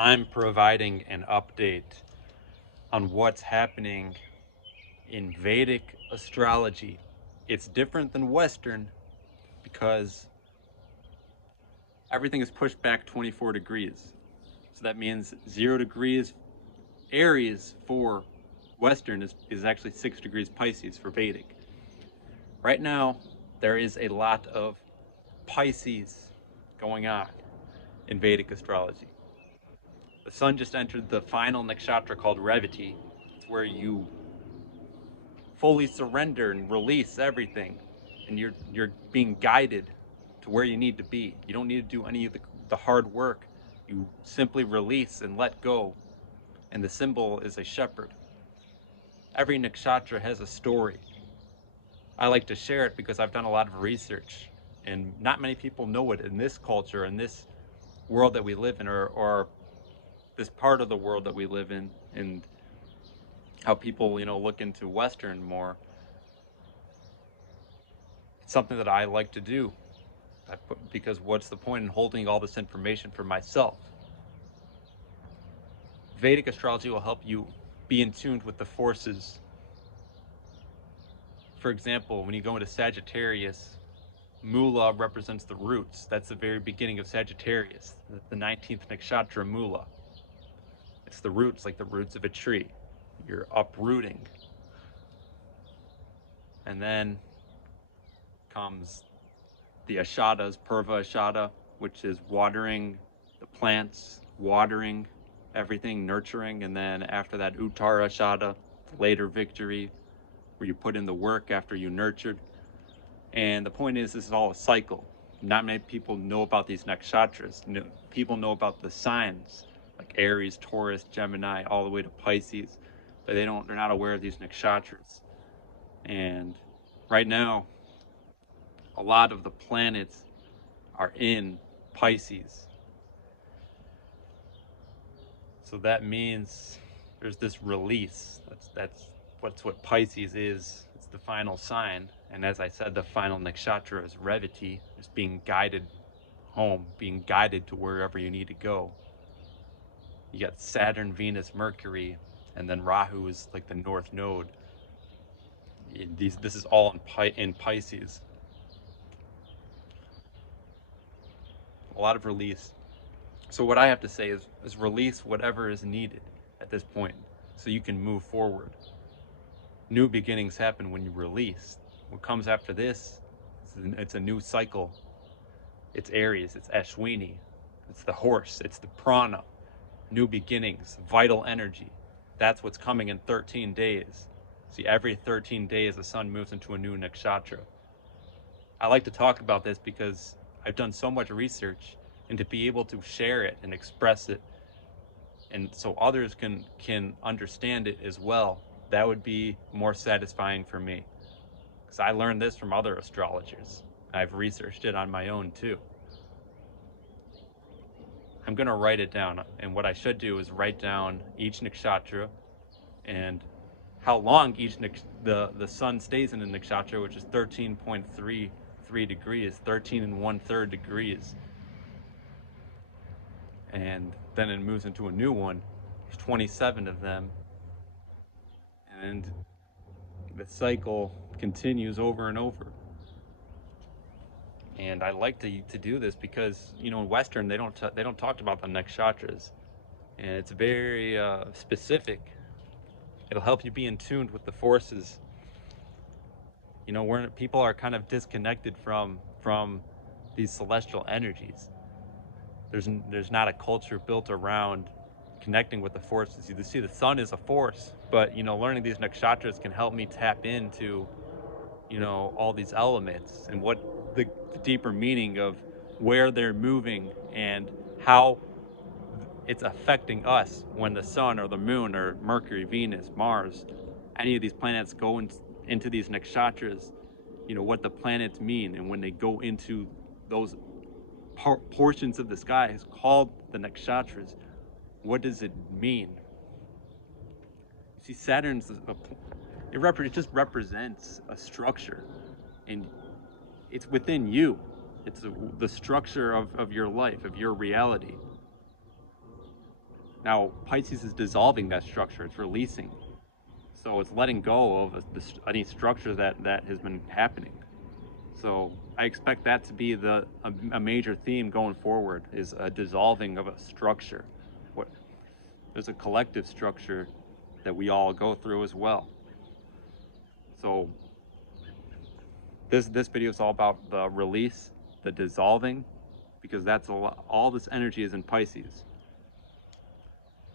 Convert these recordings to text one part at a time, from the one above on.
I'm providing an update on what's happening in Vedic astrology. It's different than Western because everything is pushed back 24 degrees. So that means 0 degrees Aries for Western is actually 6 degrees Pisces for Vedic. Right now, there is a lot of Pisces going on in Vedic astrology. The sun just entered the final nakshatra called Revati. It's where you fully surrender and release everything, and you're being guided to where you need to be. You don't need to do any of the hard work. You simply release and let go. And the symbol is a shepherd. Every nakshatra has a story. I like to share it because I've done a lot of research, and not many people know it in this culture, in this world that we live in, or this part of the world that we live in, and how people, look into Western more. It's something that I like to do. Because what's the point in holding all this information for myself? Vedic astrology will help you be in tune with the forces. For example, when you go into Sagittarius, Mula represents the roots. That's the very beginning of Sagittarius, the 19th nakshatra Mula. It's the roots, like the roots of a tree. You're uprooting. And then comes the Ashadas, Purva Ashada, which is watering the plants, watering everything, nurturing. And then after that, Uttara Ashada, later victory, where you put in the work after you nurtured. And the point is, this is all a cycle. Not many people know about these nakshatras. People know about the signs, like Aries, Taurus, Gemini, all the way to Pisces, but they're not aware of these nakshatras. And right now, a lot of the planets are in Pisces. So that means there's this release. That's what Pisces is. It's the final sign. And as I said, the final nakshatra is Revati, is being guided home, being guided to wherever you need to go. You got Saturn, Venus, Mercury, and then Rahu is like the north node. This is all in Pisces. A lot of release. So what I have to say is release whatever is needed at this point so you can move forward. New beginnings happen when you release. What comes after this, it's a new cycle. It's Aries, it's Ashwini, it's the horse, it's the prana, new beginnings, vital energy. That's what's coming in 13 days. See, every 13 days the sun moves into a new nakshatra. I like to talk about this because I've done so much research, and to be able to share it and express it, and so others can understand it as well, that would be more satisfying for me. Because I learned this from other astrologers. I've researched it on my own too. I'm going to write it down, and what I should do is write down each nakshatra and how long the sun stays in a nakshatra, which is 13.33 degrees, 13 and 1/3 degrees. And then it moves into a new one. There's 27 of them. And the cycle continues over and over. And I like to do this because, in Western they don't talk about the nakshatras, and it's very specific. It'll help you be in tune with the forces. Where people are kind of disconnected from these celestial energies. There's not a culture built around connecting with the forces. You see, the sun is a force, but learning these nakshatras can help me tap into all these elements and what the deeper meaning of where they're moving and how it's affecting us when the sun or the moon or Mercury, Venus, Mars, any of these planets go into these nakshatras, what the planets mean, and when they go into those portions of the sky is called the nakshatras. What does it mean? You see, it just represents a structure, and it's within you. It's the structure of your life, of your reality. Now, Pisces is dissolving that structure, it's releasing. So it's letting go of any structure that has been happening. So I expect that to be a major theme going forward, is a dissolving of a structure. What, there's a collective structure that we all go through as well. So this video is all about the release, the dissolving, because that's all this energy is in Pisces.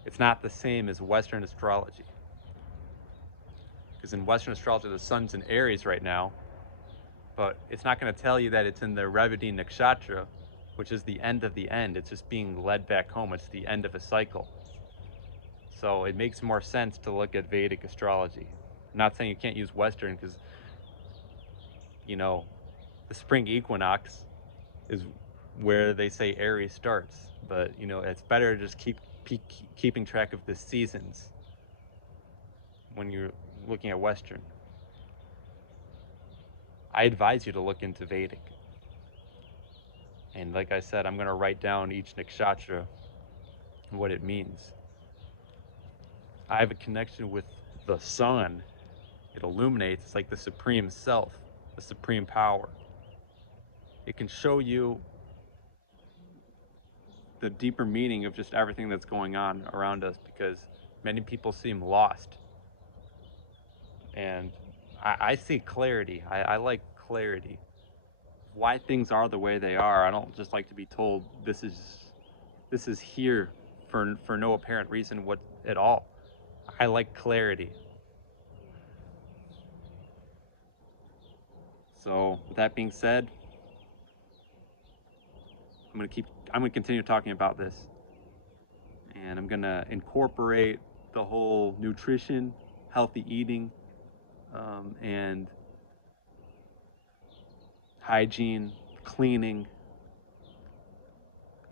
It's not the same as Western astrology. Because in Western astrology, the sun's in Aries right now, but it's not going to tell you that it's in the Revati Nakshatra, which is the end of the end. It's just being led back home. It's the end of a cycle. So it makes more sense to look at Vedic astrology. I'm not saying you can't use Western, because, you know, the spring equinox is where they say Aries starts. But, you know, it's better to just keeping track of the seasons when you're looking at Western. I advise you to look into Vedic. And like I said, I'm going to write down each nakshatra and what it means. I have a connection with the sun. It illuminates. It's like the supreme self, the supreme power. It can show you the deeper meaning of just everything that's going on around us, because many people seem lost. And I see clarity. I like clarity. Why things are the way they are. I don't just like to be told this is here for no apparent reason at all. I like clarity. So with that being said, I'm gonna continue talking about this, and I'm gonna incorporate the whole nutrition, healthy eating, and hygiene, cleaning,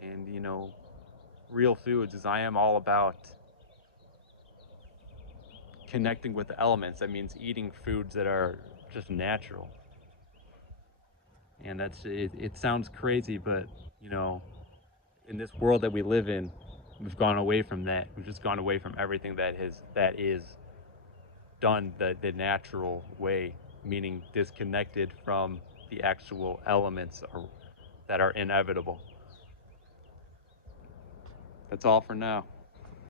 and, you know, real foods, as I am all about connecting with the elements. That means eating foods that are just natural. And it sounds crazy, but, you know, in this world that we live in, we've gone away from that. We've just gone away from everything that is done the natural way, meaning disconnected from the actual elements that are inevitable. That's all for now.